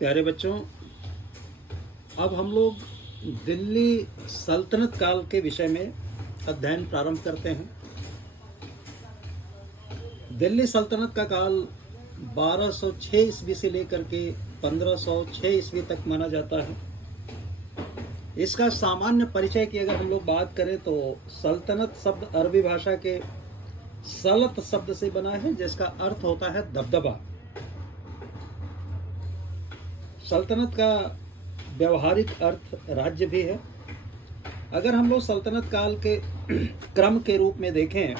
प्यारे बच्चों, अब हम लोग दिल्ली सल्तनत काल के विषय में अध्ययन प्रारंभ करते हैं। दिल्ली सल्तनत का काल 1206 ईस्वी से लेकर के 1506 ईस्वी तक माना जाता है। इसका सामान्य परिचय की अगर हम लोग बात करें तो सल्तनत शब्द अरबी भाषा के सलत शब्द से बना है, जिसका अर्थ होता है दबदबा। सल्तनत का व्यवहारिक अर्थ राज्य भी है। अगर हम लोग सल्तनत काल के क्रम के रूप में देखें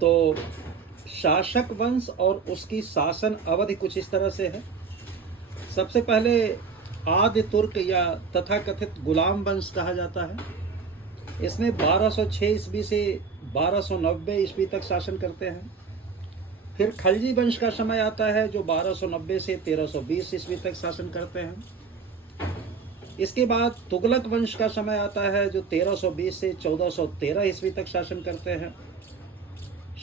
तो शासक वंश और उसकी शासन अवधि कुछ इस तरह से है। सबसे पहले आदि तुर्क या तथाकथित गुलाम वंश कहा जाता है। इसमें 1206 ईस्वी से 1290 ईस्वी तक शासन करते हैं। फिर खलजी वंश का समय आता है जो 1290 से 1320 ईस्वी तक शासन करते हैं। इसके बाद तुगलक वंश का समय आता है जो 1320 से 1413 ईस्वी तक शासन करते हैं।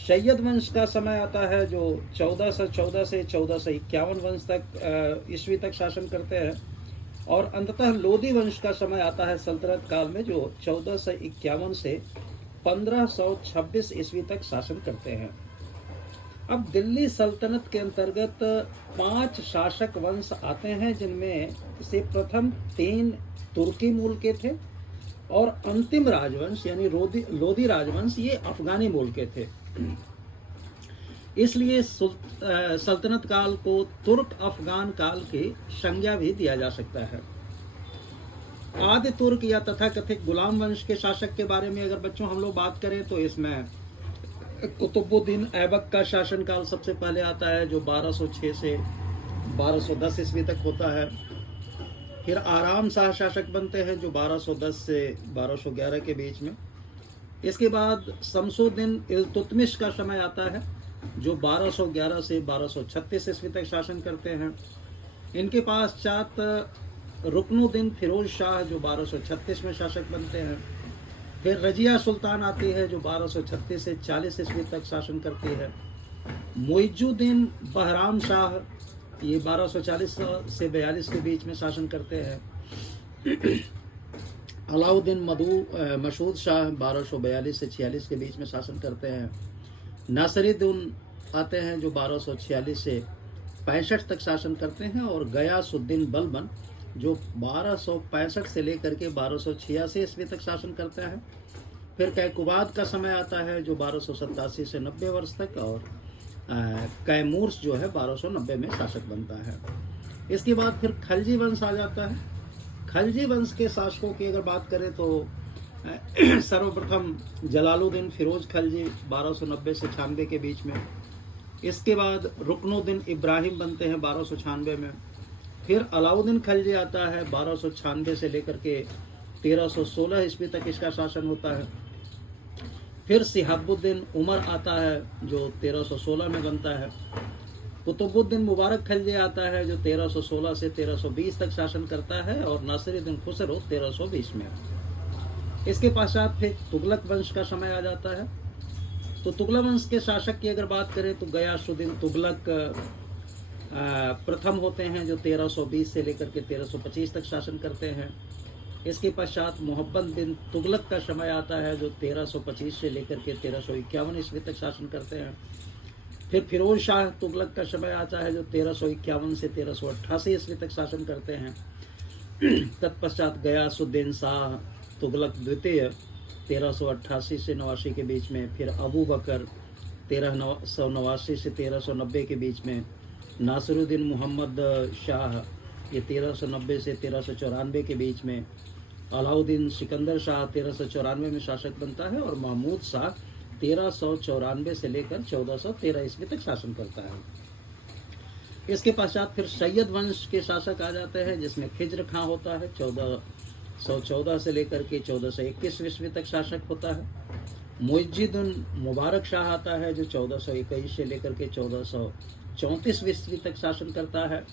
सैयद वंश का समय आता है जो 1414 से 1451 वंश तक ईस्वी तक शासन करते हैं। और अंततः लोदी वंश का समय आता है सल्तनत काल में जो 1451 से 1526 ईस्वी तक शासन करते हैं। अब दिल्ली सल्तनत के अंतर्गत 5 शासक वंश आते हैं, जिनमें से प्रथम 3 तुर्की मूल के थे और अंतिम राजवंश यानी लोदी राजवंश ये अफगानी मूल के थे। इसलिए सल्तनत काल को तुर्क अफगान काल की संज्ञा भी दिया जा सकता है। आदि तुर्क या तथाकथित गुलाम वंश के शासक के बारे में अगर बच्चों हम लोग बात करें तो इसमें कुतुबुद्दीन ऐबक का शासनकाल सबसे पहले आता है जो 1206 से 1210 ईस्वी तक होता है। फिर आराम शाह शासक बनते हैं जो 1210 से 1211 के बीच में। इसके बाद शमसुद्दीन इल्तुतमिश का समय आता है जो 1211 से 1236 ईस्वी तक शासन करते हैं। इनके पश्चात रुकनुद्दीन फिरोज शाह जो 1236 में शासक बनते हैं। फिर रजिया सुल्तान आती है जो 1236 से 40 ईस्वी तक शासन करती है। मुइजुद्दीन बहराम शाह ये 1240 से 42 के बीच में शासन करते हैं। अलाउद्दीन मसूद शाह 1242 से 46 के बीच में शासन करते हैं। नासिरुद्दीन आते हैं जो 1246 से 65 तक शासन करते हैं। और गयासुद्दीन बलबन जो 1265 से लेकर के 1286 ईस्वी तक शासन करता है। फिर कैकुबाद का समय आता है जो 1287 से 90 वर्ष तक। और कैमूर्स जो है 1290 में शासक बनता है। इसके बाद फिर खलजी वंश आ जाता है। खलजी वंश के शासकों की अगर बात करें तो सर्वप्रथम जलालुद्दीन फिरोज खलजी 1290 से 96 के बीच में। इसके बाद रुकनुद्दीन इब्राहिम बनते हैं 1296 में। फिर अलाउद्दीन खलजी आता है 1296 से लेकर के 1316 ईस्वी तक इसका शासन होता है। फिर सिहाबुद्दीन उमर आता है जो 1316 में बनता है। कुतुबुद्दीन मुबारक खलजी आता है जो 1316 से 1320 तक शासन करता है। और नासिरुद्दीन खुसरो 1320 में। इसके पश्चात फिर तुगलक वंश का समय आ जाता है। तो तुगलक वंश के शासक की अगर बात करें तो गयासुद्दीन तुगलक प्रथम होते हैं जो 1320 से लेकर के 1325 तक शासन करते हैं। इसके पश्चात मोहम्मद बिन तुगलक का समय आता है जो 1325 से लेकर के 1351 ईस्वी तक शासन करते हैं। फिर फिरोज शाह तुगलक का समय आता है जो 1351 से 1388 ईस्वी तक शासन करते हैं। तत्पश्चात गयासुद्दीन शाह तुगलक द्वितीय 1388 से 89 के बीच में। फिर अबू बकर 1389 से 1390 के बीच में। नासिरुद्दीन मोहम्मद शाह ये 1390 से 1394 के बीच में। अलाउद्दीन सिकंदर शाह 1394 में शासक बनता है। और महमूद शाह 1394 से लेकर 1413 ईस्वी तक शासन करता है। इसके पश्चात फिर सैयद वंश के शासक आ जाते हैं, जिसमें खिज्र खां होता है 1414 से लेकर के 1421 ईस्वी तक शासक होता है। मुइजुद्दीन मुबारक शाह आता है जो 1421 से लेकर के 1434 ईस्वी तक शासन करता है।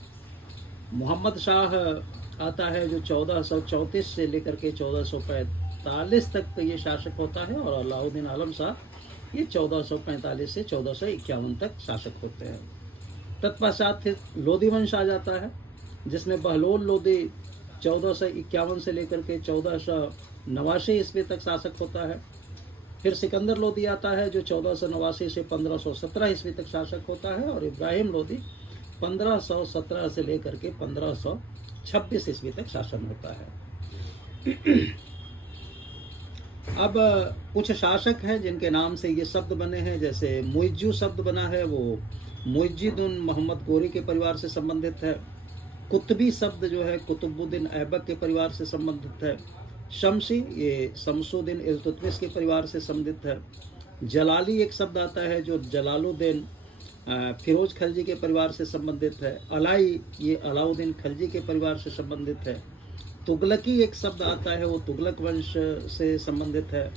मोहम्मद शाह आता है जो 1434 से लेकर के 1445 तक ये शासक होता है। और अलाउद्दीन आलम शाह ये 1445 से 1451 तक शासक होते हैं। तत्पश्चात फिर लोधी वंश आ जाता है। जिसमें बहलोल लोदी 1451 से लेकर के 1489 ईस्वी तक शासक होता है। फिर सिकंदर लोदी आता है जो 1489 से 1517 ईस्वी तक शासक होता है, और इब्राहिम लोदी 1517 से लेकर के 1526 ईस्वी तक शासन होता है। अब कुछ शासक हैं जिनके नाम से ये शब्द बने हैं, जैसे मुइज्जू शब्द बना है, वो मुइज्जिदुन मोहम्मद गोरी के परिवार से संबंधित है। कुतुबी शब्द जो है कुतुबुद्दीन ऐबक के परिवार से संबंधित है। शमसी ये शमसुद्दीन इल्तुतमिश के परिवार से संबंधित है। जलाली एक शब्द आता है जो जलालुद्दीन फिरोज खलजी के परिवार से संबंधित है। अलाई ये अलाउद्दीन खलजी के परिवार से संबंधित है। तुगलकी एक शब्द आता है, वो तुगलक वंश से संबंधित है।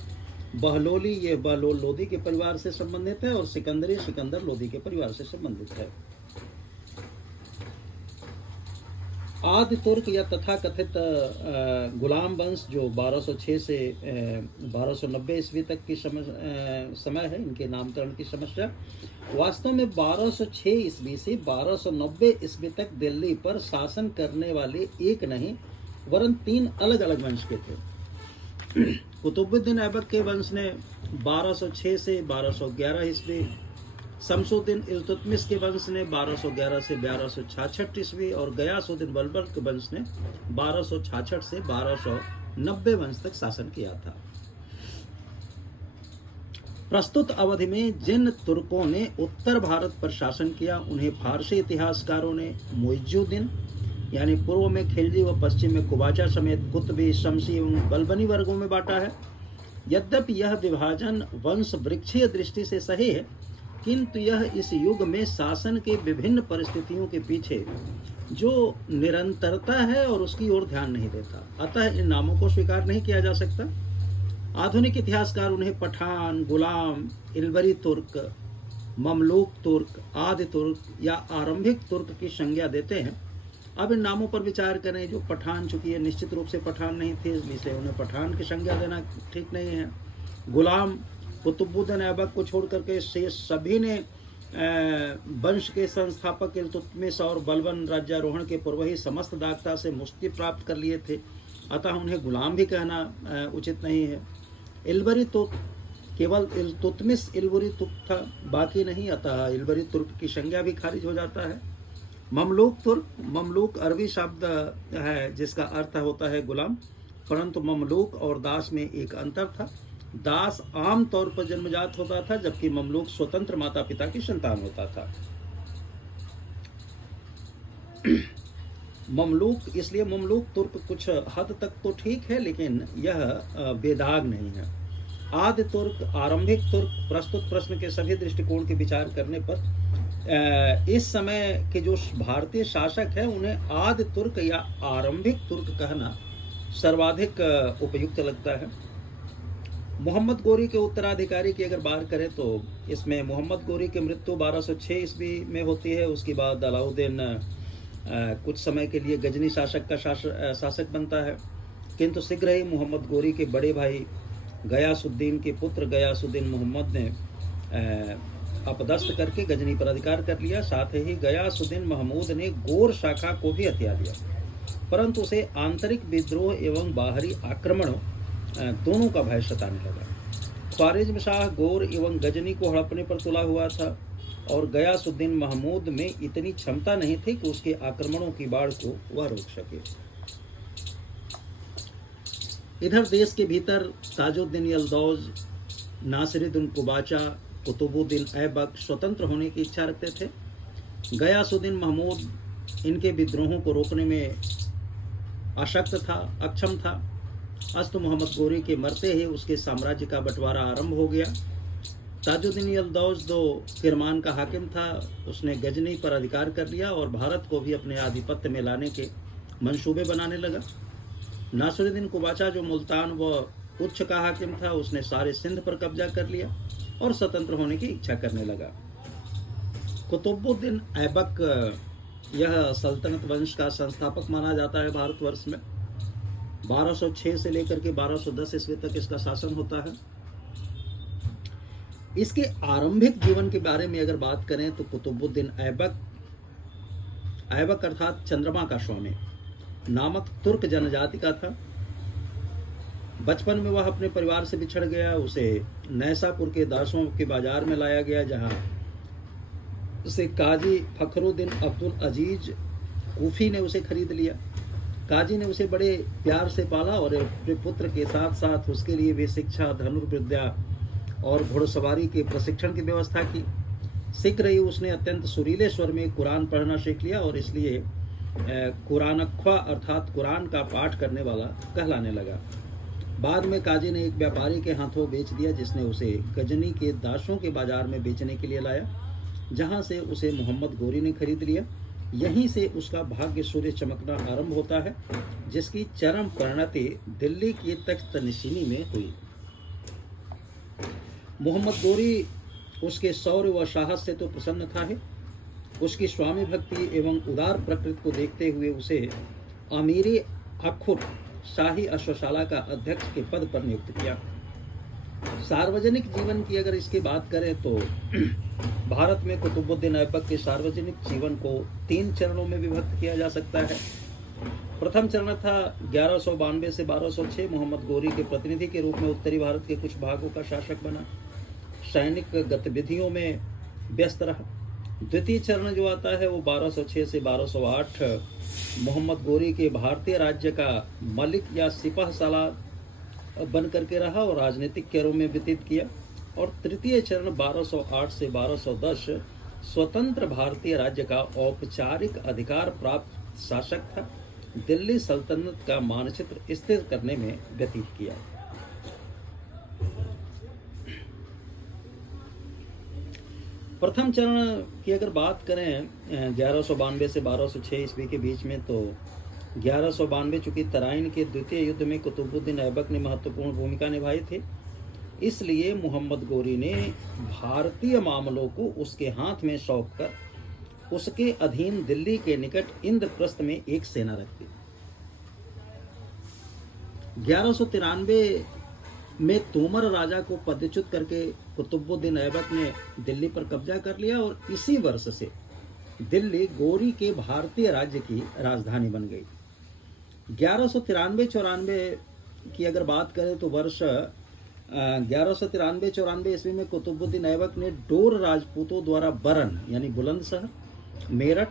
बहलोली ये बहलोल लोदी के परिवार से संबंधित है, और सिकंदरी सिकंदर लोदी के परिवार से संबंधित है। आदि तुर्क या तथा कथित गुलाम वंश जो 1206 से 1290 ईस्वी तक की समय है, इनके नामकरण की समस्या वास्तव में 1206 ईस्वी से 1290 ईस्वी तक दिल्ली पर शासन करने वाले एक नहीं वरन 3 अलग अलग वंश के थे। कुतुबुद्दीन ऐबक के वंश ने 1206 से 1211 ईस्वी, शमसुद्दीन इल्तुतमिश के वंश ने 1211 से 1266 ईस्वी, और गयासुद्दीन बलबल के वंश ने 1266 से 1290 वंश तक शासन किया था। प्रस्तुत अवधि में जिन तुर्कों ने उत्तर भारत पर शासन किया उन्हें फारसी इतिहासकारों ने मुइज्जुद्दीन यानी पूर्व में खिलजी व पश्चिम में कुबाचा समेत कुतबी, शमसी एवं बलबनी वर्गों में बांटा है। यद्यपि यह विभाजन वंश वृक्षीय दृष्टि से सही है, किंतु यह इस युग में शासन के विभिन्न परिस्थितियों के पीछे जो निरंतरता है और उसकी ओर ध्यान नहीं देता, अतः इन नामों को स्वीकार नहीं किया जा सकता। आधुनिक इतिहासकार उन्हें पठान, गुलाम, इल्बरी तुर्क, ममलूक तुर्क, आदि तुर्क या आरंभिक तुर्क की संज्ञा देते हैं। अब इन नामों पर विचार करें। जो पठान, चूंकि ये निश्चित रूप से पठान नहीं थे इसलिए उन्हें पठान की संज्ञा देना ठीक नहीं है। गुलाम, कुतुबुद्दीन ऐबक को छोड़ करके शेष सभी ने वंश के संस्थापक इल्तुतमिश और बलबन राज्यारोहण के पूर्व ही समस्त दागता से मुक्ति प्राप्त कर लिए थे, अतः उन्हें गुलाम भी कहना उचित नहीं है। इल्बरी तुर्क, केवल इल्तुतमिश इल्बरी तुर्क था, बाकी नहीं, अतः इल्बरी तुर्क की संज्ञा भी खारिज हो जाता है। ममलूक तुर्क, ममलूक अरबी शब्द है जिसका अर्थ होता है गुलाम, परंतु ममलूक और दास में एक अंतर था। दास आम तौर पर जन्मजात होता था, जबकि ममलूक स्वतंत्र माता पिता की संतान होता था। ममलूक, इसलिए ममलूक तुर्क कुछ हद तक तो ठीक है, लेकिन यह बेदाग नहीं है। आदि तुर्क, आरंभिक तुर्क, प्रस्तुत प्रश्न के सभी दृष्टिकोण के विचार करने पर इस समय के जो भारतीय शासक हैं उन्हें आदि तुर्क या आरंभिक तुर्क कहना सर्वाधिक उपयुक्त लगता है। मोहम्मद गोरी के उत्तराधिकारी की अगर बात करें तो इसमें मोहम्मद गोरी की मृत्यु 1206 ईस्वी में होती है। उसके बाद अलाउद्दीन कुछ समय के लिए गजनी शासक का शासक बनता है, किंतु शीघ्र ही मोहम्मद गोरी के बड़े भाई गयासुद्दीन के पुत्र गयासुद्दीन मोहम्मद ने अपदस्थ करके गजनी पर अधिकार कर लिया। साथ ही गयासुद्दीन महमूद ने गोर शाखा को भी हथिया लिया, परंतु उसे आंतरिक विद्रोह एवं बाहरी आक्रमणों दोनों का भय सताने लगा। ख्वारिज़्म शाह गोर एवं गजनी को हड़पने पर तुला हुआ था, और गयासुद्दीन महमूद में इतनी क्षमता नहीं थी कि उसके आक्रमणों की बाढ़ को वह रोक सके। इधर देश के भीतर ताजुद्दीन यल्दौज, नासिरुद्दीन कुबाचा, कुतुबुद्दीन ऐबक स्वतंत्र होने की इच्छा रखते थे। गयासुद्दीन महमूद इनके विद्रोहों को रोकने में अशक्त था, अक्षम था। अस्तु मोहम्मद गोरी के मरते ही उसके साम्राज्य का बंटवारा आरंभ हो गया। ताजुद्दीन यल्दौज जो किरमान का हाकिम था, उसने गजनी पर अधिकार कर लिया और भारत को भी अपने आधिपत्य में लाने के मंसूबे बनाने लगा। नासिरुद्दीन कुबाचा जो मुल्तान व उच्च का हाकिम था, उसने सारे सिंध पर कब्जा कर लिया और स्वतंत्र होने की इच्छा करने लगा। कुतुबुद्दीन ऐबक यह सल्तनत वंश का संस्थापक माना जाता है। भारतवर्ष में 1206 से लेकर के 1210 ईस्वी तक इसका शासन होता है। इसके आरंभिक जीवन के बारे में अगर बात करें तो कुतुबुद्दीन ऐबक ऐबक अर्थात चंद्रमा का स्वामी नामक तुर्क जनजाति का था। बचपन में वह अपने परिवार से बिछड़ गया। उसे नैसापुर के दासों के बाजार में लाया गया, जहां उसे काजी फखरुद्दीन अब्दुल अजीज कूफी ने उसे खरीद लिया। काजी ने उसे बड़े प्यार से पाला और अपने पुत्र के साथ साथ उसके लिए भी शिक्षा, धनुर्विद्या और घुड़सवारी के प्रशिक्षण की व्यवस्था की। शीघ्र ही उसने अत्यंत सुरीले स्वर में कुरान पढ़ना सीख लिया और इसलिए कुरानख्वा अर्थात कुरान का पाठ करने वाला कहलाने लगा। बाद में काजी ने एक व्यापारी के हाथों बेच दिया, जिसने उसे गजनी के दासों के बाजार में बेचने के लिए लाया, जहां से उसे मोहम्मद गोरी ने खरीद लिया। यहीं से उसका भाग्य सूर्य चमकना आरंभ होता है, जिसकी चरम परिणति दिल्ली की तख्त नशीनी में हुई। मोहम्मद गोरी उसके शौर्य व साहस से तो प्रसन्न था ही, उसकी स्वामी भक्ति एवं उदार प्रकृति को देखते हुए उसे अमीरी अखुर शाही अश्वशाला का अध्यक्ष के पद पर नियुक्त किया। सार्वजनिक जीवन की अगर इसकी बात करें तो भारत में कुतुबुद्दीन ऐबक के सार्वजनिक जीवन को 3 चरणों में विभक्त किया जा सकता है। प्रथम चरण था 1192 से 1206। मोहम्मद गोरी के प्रतिनिधि के रूप में उत्तरी भारत के कुछ भागों का शासक बना, सैनिक गतिविधियों में व्यस्त रहा। द्वितीय चरण जो आता है वो 1206 से 1208 मोहम्मद गोरी के भारतीय राज्य का मलिक या सिपाह सालार बन करके रहा और राजनीतिक कैरों में व्यतीत किया। और तृतीय चरण 1208 से 1210 स्वतंत्र भारतीय राज्य का औपचारिक अधिकार प्राप्त शासक था, दिल्ली सल्तनत का मानचित्र स्थिर करने में व्यतीत किया। प्रथम चरण की अगर बात करें 1192 से 1206 ईस्वी के बीच में, तो 1192 चूंकि तराइन के द्वितीय युद्ध में कुतुबुद्दीन ऐबक ने महत्वपूर्ण भूमिका निभाई थी, इसलिए मोहम्मद गोरी ने भारतीय मामलों को उसके हाथ में सौंप कर उसके अधीन दिल्ली के निकट इंद्रप्रस्थ में एक सेना रख दी। 1193 में तोमर राजा को पदच्युत करके कुतुबुद्दीन ऐबक ने दिल्ली पर कब्जा कर लिया और इसी वर्ष से दिल्ली गोरी के भारतीय राज्य की राजधानी बन गई। 1193-94 की अगर बात करें तो वर्ष 1193-94 ईस्वी में कुतुबुद्दीन ऐबक ने डोर राजपूतों द्वारा बरन यानी बुलंदशहर, मेरठ,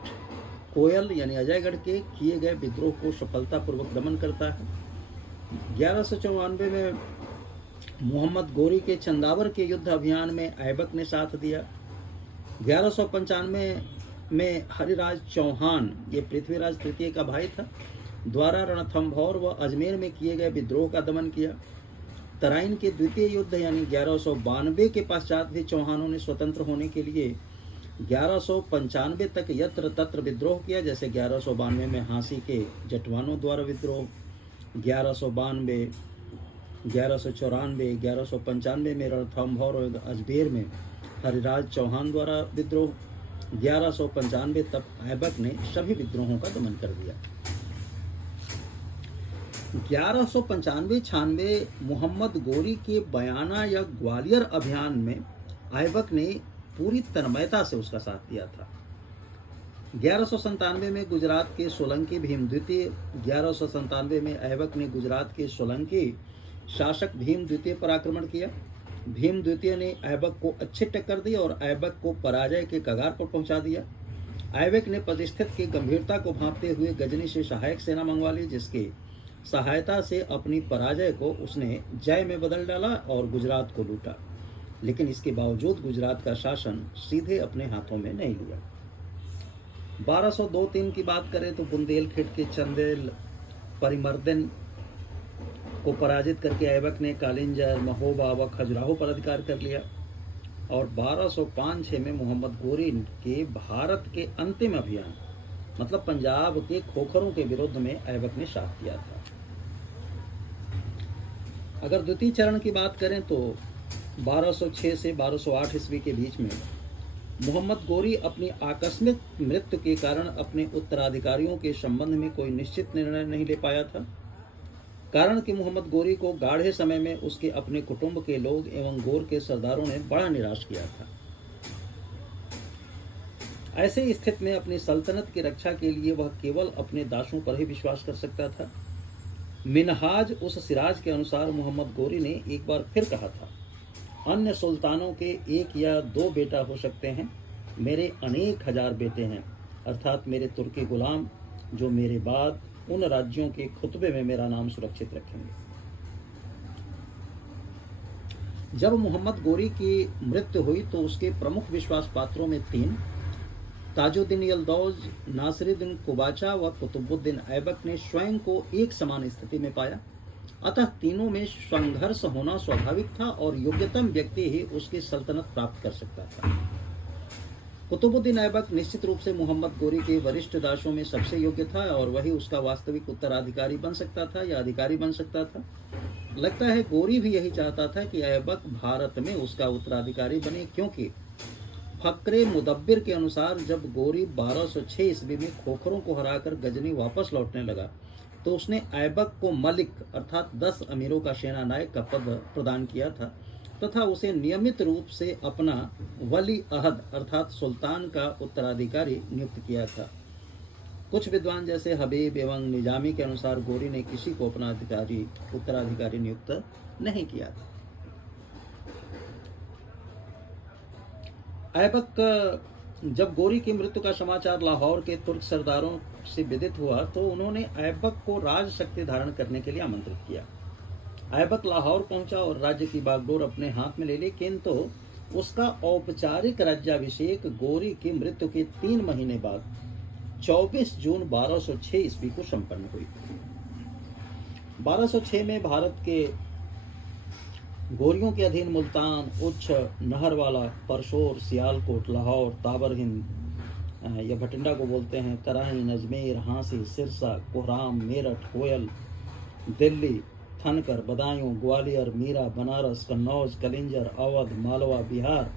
कोयल यानी अजयगढ़ के किए गए विद्रोह को सफलतापूर्वक दमन करता है। 1194 में मोहम्मद गोरी के चंदावर के युद्ध अभियान में ऐबक ने साथ दिया। 1195 में हरिराज चौहान, ये पृथ्वीराज तृतीय का भाई था, द्वारा रणथंभौर व अजमेर में किए गए विद्रोह का दमन किया। तराइन के द्वितीय युद्ध यानी 1192 के पश्चात भी चौहानों ने स्वतंत्र होने के लिए 1195 तक यत्र तत्र विद्रोह किया, जैसे 1192 में हांसी के जटवानों द्वारा विद्रोह, 1192, 1194, 1195 में रणथंभौर और अजमेर में हरिराज चौहान द्वारा विद्रोह, 1195 तक ऐबक ने सभी विद्रोहों का दमन कर दिया। 1195-96 मोहम्मद गोरी के बयाना या ग्वालियर अभियान में ऐबक ने पूरी तन्मयता से उसका साथ दिया था। 1197 में गुजरात के सोलंकी भीम द्वितीय 1197 में ऐबक ने गुजरात के सोलंकी शासक भीम द्वितीय पर आक्रमण किया। भीम द्वितीय ने ऐबक को अच्छी टक्कर दी और ऐबक को पराजय के कगार पर पहुंचा दिया। ऐबक ने परिस्थिति की गंभीरता को भांपते हुए गजनी से सहायक सेना मंगवा ली, जिसकी सहायता से अपनी पराजय को उसने जय में बदल डाला और गुजरात को लूटा। लेकिन इसके बावजूद गुजरात का शासन सीधे अपने हाथों में नहीं लिया। 1202-3 की बात करें तो बुंदेलखंड के चंदेल परिमर्दन को पराजित करके ऐबक ने कालिंजर, महोबा व खजुराहो पर अधिकार कर लिया। और 1205-6 में मोहम्मद गोरी के भारत के अंतिम अभियान मतलब पंजाब के खोखरों के विरुद्ध में ऐबक ने साथ दिया था। अगर द्वितीय चरण की बात करें तो 1206 से 1208 ईस्वी के बीच में मोहम्मद गोरी अपनी आकस्मिक मृत्यु के कारण अपने उत्तराधिकारियों के संबंध में कोई निश्चित निर्णय नहीं ले पाया था। कारण कि मोहम्मद गोरी को गाढ़े समय में उसके अपने कुटुंब के लोग एवं गोर के सरदारों ने बड़ा निराश किया था। ऐसे स्थिति में अपनी सल्तनत की रक्षा के लिए वह केवल अपने दासों पर ही विश्वास कर सकता था। मिनहाज उस सिराज के अनुसार मोहम्मद गोरी ने एक बार फिर कहा था, अन्य सुल्तानों के 1 या 2 बेटा हो सकते हैं, मेरे अनेक हजार बेटे हैं, अर्थात मेरे तुर्की गुलाम जो मेरे बाद उन राज्यों के खुतबे में मेरा नाम सुरक्षित रखेंगे। जब मोहम्मद गोरी की मृत्यु हुई तो उसके प्रमुख विश्वास पात्रों में 3 ताजुद्दीन यल्दौज, नासिरुद्दीन कुबाचा व कुतुबुद्दीन ऐबक ने स्वयं को एक समान स्थिति में पाया। अतः तीनों में संघर्ष होना स्वाभाविक था और योग्यतम व्यक्ति ही उसकी सल्तनत प्राप्त कर सकता था। कुतुबुद्दीन ऐबक निश्चित रूप से मोहम्मद गोरी के वरिष्ठ दासों में सबसे योग्य था और वही उसका वास्तविक उत्तराधिकारी बन सकता था या अधिकारी बन सकता था। लगता है गोरी भी यही चाहता था कि ऐबक भारत में उसका उत्तराधिकारी बने, क्योंकि फक्रे मुदब्बिर के अनुसार जब गोरी 1206 ईस्वी में खोखरों को हराकर गजनी वापस लौटने लगा तो उसने ऐबक को मलिक अर्थात 10 अमीरों का सेना नायक का पद प्रदान किया था तथा उसे नियमित रूप से अपना वली अहद अर्थात सुल्तान का उत्तराधिकारी नियुक्त किया था। कुछ विद्वान जैसे हबीब एवं निजामी के अनुसार गोरी ने किसी को अपना उत्तराधिकारी नियुक्त नहीं किया था। ऐबक जब गोरी की मृत्यु का समाचार लाहौर के तुर्क सरदारों से विदित हुआ तो उन्होंने ऐबक को राज शक्ति धारण करने के लिए आमंत्रित किया। ऐबक लाहौर पहुंचा और राज्य की बागडोर अपने हाथ में ले ली, किंतु उसका औपचारिक राज्याभिषेक गोरी की मृत्यु के 3 महीने बाद 24 जून 1206 ईस्वी को संपन्न हुई। 1206 में भारत के गोरियों के अधीन मुल्तान, उच्छ, नहरवाला, परशोर, सियालकोट, लाहौर, ताबर हिंद या भटिंडा को बोलते हैं, कराही, अजमेर, हांसी, सिरसा, कोहराम, मेरठ, कोयल, दिल्ली, थनकर, बदायूं, ग्वालियर, मीरा, बनारस, कन्नौज, कलिंजर, अवध, मालवा, बिहार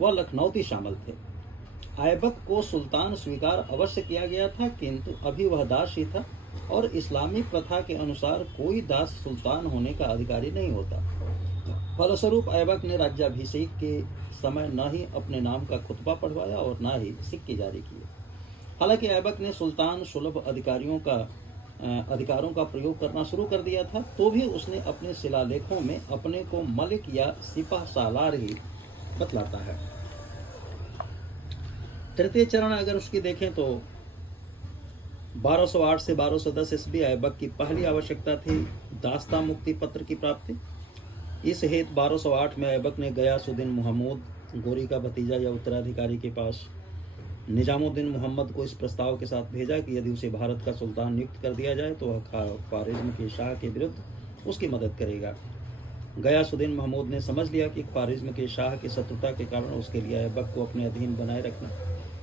व लखनौती शामिल थे। ऐबक को सुल्तान स्वीकार अवश्य किया गया था, किंतु अभी वह दास ही था और इस्लामी प्रथा के अनुसार कोई दास सुल्तान होने का अधिकारी नहीं होता। फलस्वरूप ऐबक ने राज्याभिषेक के समय न ही अपने नाम का खुतबा पढ़वाया और न ही सिक्के जारी किए। हालांकि ऐबक ने सुल्तान सुलभ अधिकारों का प्रयोग करना शुरू कर दिया था, तो भी उसने अपने शिलालेखों में अपने को मलिक या सिपाह सालार ही बतलाता है। तृतीय चरण अगर उसकी देखें तो 1208 से 1210 ईस्वी ऐबक की पहली आवश्यकता थी दास्ता मुक्ति पत्र की प्राप्ति। इस हेतु 1208 में ऐबक ने गयासुद्दीन महमूद, गोरी का भतीजा या उत्तराधिकारी के पास निजामुद्दीन मोहम्मद को इस प्रस्ताव के साथ भेजा कि यदि उसे भारत का सुल्तान नियुक्त कर दिया जाए तो वह ख्वारिज्म के शाह के विरुद्ध उसकी मदद करेगा। गयासुद्दीन महमूद ने समझ लिया कि ख्वारिज्म के शाह की शत्रुता के कारण उसके लिए ऐबक को अपने अधीन बनाए रखना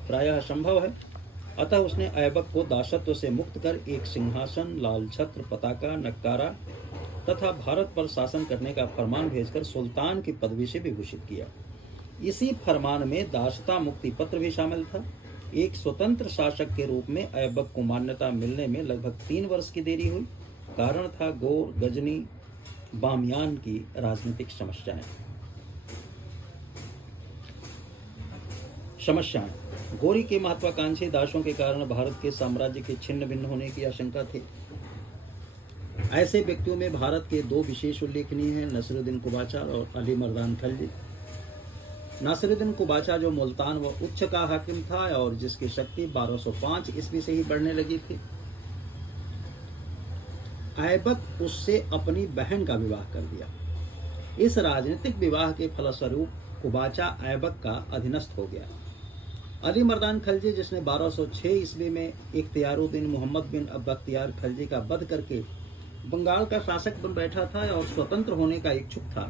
प्रायः असंभव है। अतः उसने ऐबक को दासत्व से मुक्त कर एक सिंहासन, लाल छत्र, पताका, नक्कारा तथा भारत पर शासन करने का फरमान भेजकर सुल्तान की पदवी से विभूषित किया। इसी फरमान में दासता मुक्ति पत्र भी शामिल था। एक स्वतंत्र शासक के रूप में ऐबक को मान्यता मिलने में लगभग 3 वर्ष की देरी हुई। कारण था गोर, गजनी, बामियान की राजनीतिक समस्याएं। गोरी के महत्वाकांक्षी दासों के कारण भारत के साम्राज्य के छिन्न भिन्न होने की आशंका थी। ऐसे व्यक्तियों में भारत के 2 विशेष उल्लेखनीय हैं, नासिरुद्दीन कुबाचा और अली मर्दान खलजी। नासिरुद्दीन कुबाचा जो मुल्तान व उच्च का हाकिम था और जिसकी शक्ति 1205 ईस्वी से ही बढ़ने लगी थी। ऐबक उससे अपनी बहन का विवाह कर दिया। इस राजनीतिक विवाह के फलस्वरूप कुबाचा ऐबक का अधीनस्थ हो गया। अली मर्दान खलजी जिसने 1206 ईस्वी में इख्तियारुद्दीन मोहम्मद बिन बख्तियार खलजी का वध करके बंगाल का शासक बन बैठा था और स्वतंत्र होने का इच्छुक था,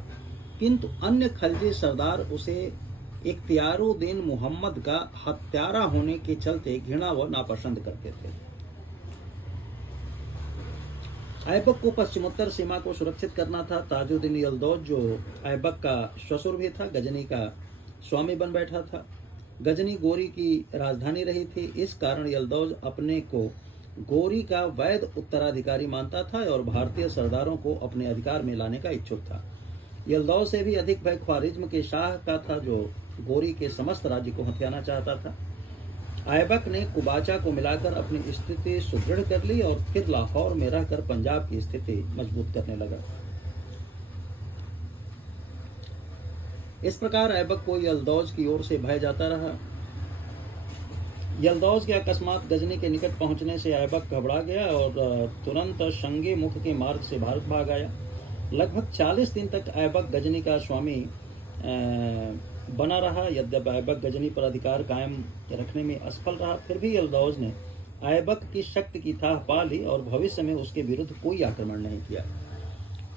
किंतु अन्य खलजी सरदार उसे इख्तियारुद्दीन मोहम्मद का हत्यारा होने के चलते घृणा व नापसंद करते थे। ऐबक को पश्चिमोत्तर सीमा को सुरक्षित करना था। ताजुद्दीन यल्दौज जो ऐबक का ससुर भी था, गजनी का स्वामी बन बैठा था। गजनी गोरी की राजधानी रही थी, इस कारण यल्दौज अपने को गोरी का वैध उत्तराधिकारी मानता था और भारतीय सरदारों को अपने अधिकार में लाने का इच्छुक था। यल्दौज से भी अधिक भय ख्वारिज्म के शाह का था जो गोरी के समस्त राज्य को हथियाना चाहता था। ऐबक ने कुबाचा को मिलाकर अपनी स्थिति सुदृढ़ कर ली और फिर लाहौर में रहकर पंजाब की स्थिति मजबूत करने लगा। इस प्रकार ऐबक को यल्दौज की ओर से भय जाता रहा। यल्दौज के अकस्मात गजनी के निकट पहुंचने से ऐबक घबरा गया और तुरंत शंगे मुख के मार्ग से भारत भाग आया। लगभग 40 दिन तक ऐबक गजनी का स्वामी बना रहा। यद्यपि ऐबक गजनी पर अधिकार कायम रखने में असफल रहा, फिर भी यल्दौज ने ऐबक की शक्ति की थाह पा ली और भविष्य में उसके विरुद्ध कोई आक्रमण नहीं किया।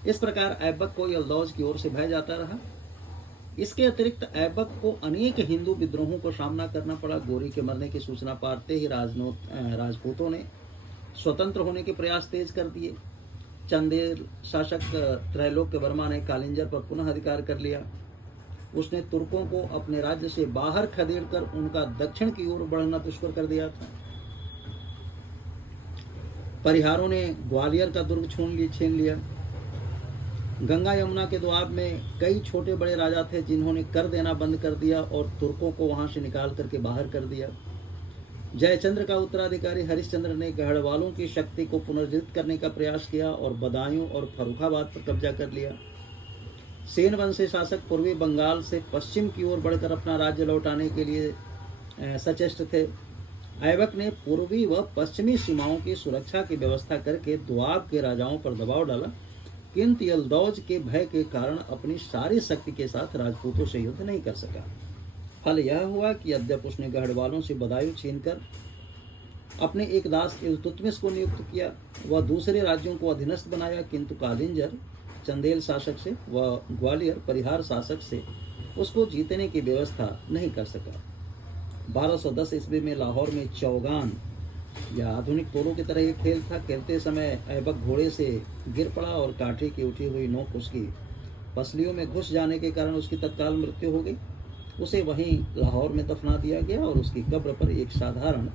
इस प्रकार ऐबक को यल्दौज की ओर से भय जाता रहा। इसके अतिरिक्त ऐबक को अनेक हिंदू विद्रोहों को सामना करना पड़ा। गोरी के मरने की सूचना पाते ही राजपूतों ने स्वतंत्र होने के प्रयास तेज कर दिए। चंदेल शासक त्रैलोक्य वर्मा ने कालिंजर पर पुनः अधिकार कर लिया। उसने तुर्कों को अपने राज्य से बाहर खदेड़कर उनका दक्षिण की ओर बढ़ना दुष्कर कर दिया था। परिहारों ने ग्वालियर का दुर्ग छीन लिया। गंगा यमुना के दोआब में कई छोटे बड़े राजा थे जिन्होंने कर देना बंद कर दिया और तुर्कों को वहां से निकाल करके बाहर कर दिया। जयचंद्र का उत्तराधिकारी हरिश्चंद्र ने गढ़वालों की शक्ति को पुनर्जीवित करने का प्रयास किया और बदायूं और फर्रुखाबाद पर कब्जा कर लिया। सेन वंशी शासक पूर्वी बंगाल से पश्चिम की ओर बढ़कर अपना राज्य लौटाने के लिए सचेष्ट थे। ऐबक ने पूर्वी व पश्चिमी सीमाओं की सुरक्षा की व्यवस्था करके दोआब के राजाओं पर दबाव डाला, किंतु यल्दौज के भय के कारण अपनी सारी शक्ति के साथ राजपूतों से युद्ध नहीं कर सका। फल यह हुआ कि यद्यपि उसने गढ़वालों से बदायूं छीनकर अपने एक दास इल्तुतमिश को नियुक्त किया, वह दूसरे राज्यों को अधीनस्थ बनाया, किंतु कालिंजर चंदेल शासक से व ग्वालियर परिहार शासक से उसको जीतने की व्यवस्था नहीं कर सका। 1210 ईस्वी में लाहौर में चौगान या आधुनिक पोलो की तरह एक खेल था। खेलते समय ऐबक घोड़े से गिर पड़ा और काठी की उठी हुई नोक उसकी पसलियों में घुस जाने के कारण उसकी तत्काल मृत्यु हो गई। उसे वहीं लाहौर में दफना दिया गया और उसकी कब्र पर एक साधारण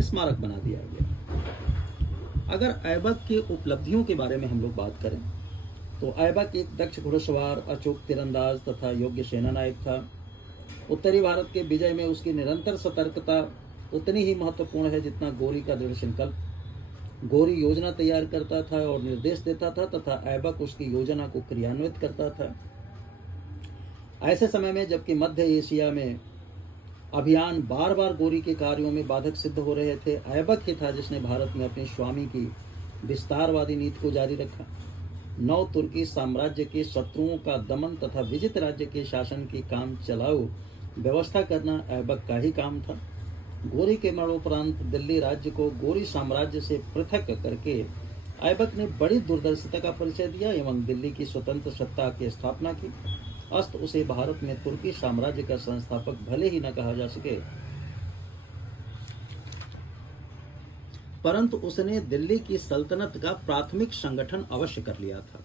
स्मारक बना दिया गया। अगर ऐबक की उपलब्धियों के बारे में हम लोग बात करें तो ऐबक एक दक्ष घुड़सवार, अचूक तीरंदाज तथा योग्य सेनानायक था। उत्तरी भारत के विजय में उसकी निरंतर सतर्कता उतनी ही महत्वपूर्ण है जितना गोरी का दृढ़ संकल्प। गोरी योजना तैयार करता था और निर्देश देता था तथा ऐबक उसकी योजना को क्रियान्वित करता था। ऐसे समय में जबकि मध्य एशिया में अभियान बार बार गोरी के कार्यों में बाधक सिद्ध हो रहे थे, ऐबक ही था जिसने भारत में अपने स्वामी की विस्तारवादी नीति को जारी रखा। नव तुर्की साम्राज्य के शत्रुओं का दमन तथा विजित राज्य के शासन की काम चलाऊ व्यवस्था करना ऐबक का ही काम था। गोरी के मरणोपरांत दिल्ली राज्य को गोरी साम्राज्य से पृथक करके ऐबक ने बड़ी दूरदर्शिता का परिचय दिया एवं दिल्ली की स्वतंत्र सत्ता की स्थापना की। अस्त उसे भारत में तुर्की साम्राज्य का संस्थापक भले ही न कहा जा सके, परंतु उसने दिल्ली की सल्तनत का प्राथमिक संगठन अवश्य कर लिया था।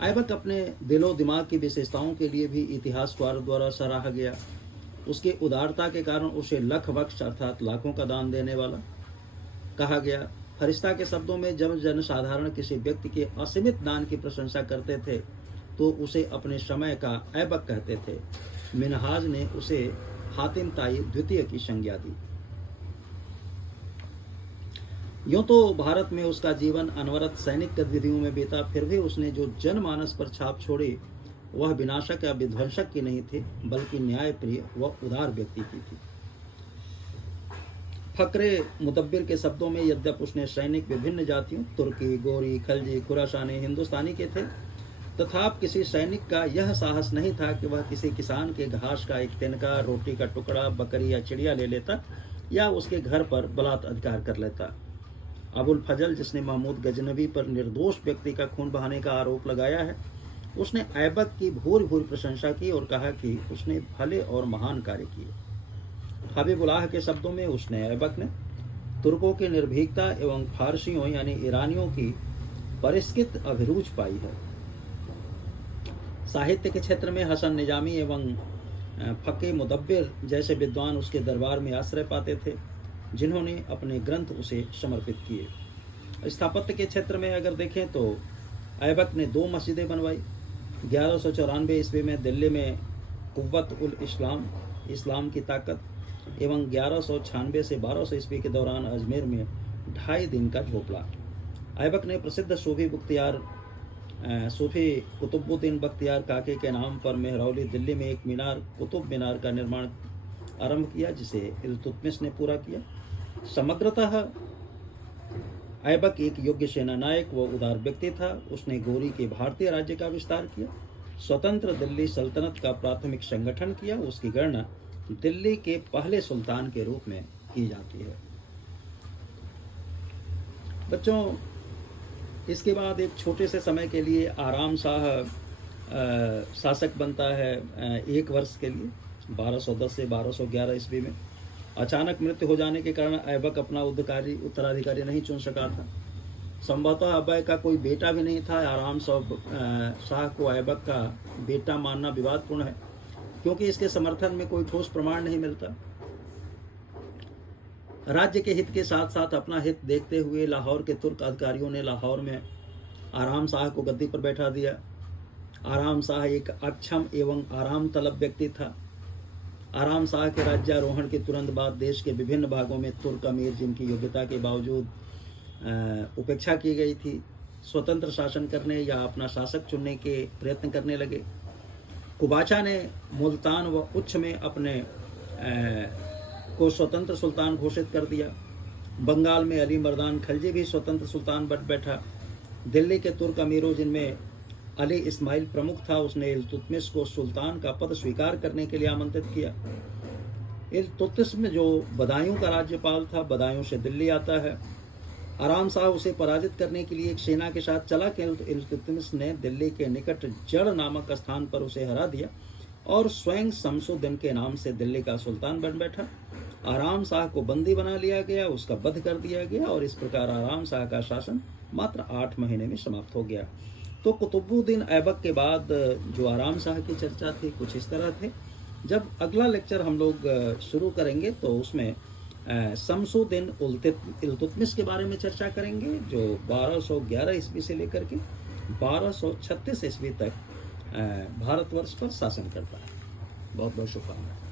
ऐबक अपने दिलो दिमाग की विशेषताओं के लिए भी इतिहासकारों द्वारा सराहा गया। उसके उदारता के कारण उसे लख बख्श अर्थात लाखों का दान देने वाला कहा गया। फरिश्ता के शब्दों में जब जनसाधारण किसी व्यक्ति के असीमित दान की प्रशंसा करते थे तो उसे अपने समय का ऐबक कहते थे। मिनहाज ने उसे हातिम ताई द्वितीय की संज्ञा दी। यूं तो भारत में उसका जीवन अनवरत सैनिक गतिविधियों में बीता, फिर भी उसने जो जनमानस पर छाप छोड़ी वह विनाशक या विध्वंसक की नहीं थी, बल्कि न्यायप्रिय व उदार व्यक्ति की थी। फकरे मुदब्बिर के शब्दों में यद्यपि उसने सैनिक विभिन्न जातियों तुर्की, गोरी, खलजी, खुरासानी, हिंदुस्तानी के थे, तथापि किसी सैनिक का यह साहस नहीं था कि वह किसी किसान के घास का एक तिनका, रोटी का टुकड़ा, बकरी या चिड़िया ले लेता या उसके घर पर बलात् अधिकार कर लेता। अबुल फजल, जिसने महमूद गजनवी पर निर्दोष व्यक्ति का खून बहाने का आरोप लगाया है, उसने ऐबक की भूरी प्रशंसा की और कहा कि उसने भले और महान कार्य किए। हबीबुल्लाह के शब्दों में उसने ऐबक ने तुर्कों की निर्भीकता एवं फारसियों यानी ईरानियों की परिष्कृत अभिरुचि पाई है। साहित्य के क्षेत्र में हसन निजामी एवं फकीह मुदब्बिर जैसे विद्वान उसके दरबार में आश्रय पाते थे, जिन्होंने अपने ग्रंथ उसे समर्पित किए। स्थापत्य के क्षेत्र में अगर देखें तो ऐबक ने 2 मस्जिदें बनवाई। 1194 ईस्वी में दिल्ली में कुव्वत उल इस्लाम इस्लाम की ताकत एवं 1196 से 1200 ईस्वी के दौरान अजमेर में 2.5 दिन का झोपड़ा। ऐबक ने प्रसिद्ध सूफी कुतुबुद्दीन बख्तियार काके के नाम पर मेहरौली दिल्ली में एक मीनार कुतुब मीनार का निर्माण आरंभ किया, जिसे इल्तुतमिश ने पूरा किया। समग्रतः ऐबक एक योग्य सेनानायक व उदार व्यक्ति था। उसने गौरी के भारतीय राज्य का विस्तार किया, स्वतंत्र दिल्ली सल्तनत का प्राथमिक संगठन किया। उसकी गणना दिल्ली के पहले सुल्तान के रूप में की जाती है। बच्चों, इसके बाद एक छोटे से समय के लिए आराम शाह शासक बनता है 1 वर्ष के लिए 1210 से 1211 ईस्वी में। अचानक मृत्यु हो जाने के कारण ऐबक अपना उत्तराधिकारी नहीं चुन सका था। संभवतः ऐबक का कोई बेटा भी नहीं था। आराम शाह को ऐबक का बेटा मानना विवादपूर्ण है, क्योंकि इसके समर्थन में कोई ठोस प्रमाण नहीं मिलता। राज्य के हित के साथ साथ अपना हित देखते हुए लाहौर के तुर्क अधिकारियों ने लाहौर में आराम शाह को गद्दी पर बैठा दिया। आराम शाह एक अक्षम एवं आराम तलब व्यक्ति था। आराम शाह के राज्यारोहण के तुरंत बाद देश के विभिन्न भागों में तुर्क अमीर, जिनकी योग्यता के बावजूद उपेक्षा की गई थी, स्वतंत्र शासन करने या अपना शासक चुनने के प्रयत्न करने लगे। कुबाचा ने मुल्तान व उच्च में अपने को स्वतंत्र सुल्तान घोषित कर दिया। बंगाल में अली मर्दान खलजी भी स्वतंत्र सुल्तान बन बैठा। दिल्ली के तुर्क अमीरों, जिनमें अली इस्माइल प्रमुख था, उसने इल्तुतमिश को सुल्तान का पद स्वीकार करने के लिए आमंत्रित किया। इल्तुतमिश में जो बदायूं का राज्यपाल था, बदायूं से दिल्ली आता है। आराम शाह उसे पराजित करने के लिए एक सेना के साथ चला कि इल्तुतमिश ने दिल्ली के निकट जड़ नामक स्थान पर उसे हरा दिया और स्वयं शमसुद्दीन के नाम से दिल्ली का सुल्तान बन बैठा। आराम शाह को बंदी बना लिया गया, उसका वध कर दिया गया और इस प्रकार आराम शाह का शासन मात्र 8 महीने में समाप्त हो गया। तो कुतुबुद्दीन ऐबक के बाद जो आराम शाह की चर्चा थी कुछ इस तरह थे। जब अगला लेक्चर हम लोग शुरू करेंगे तो उसमें शमसुद्दीन इल्तुतमिश के बारे में चर्चा करेंगे, जो 1211 ईस्वी से लेकर के 1236 ईस्वी तक भारतवर्ष पर शासन करता है। बहुत बहुत शुभकामनाएं।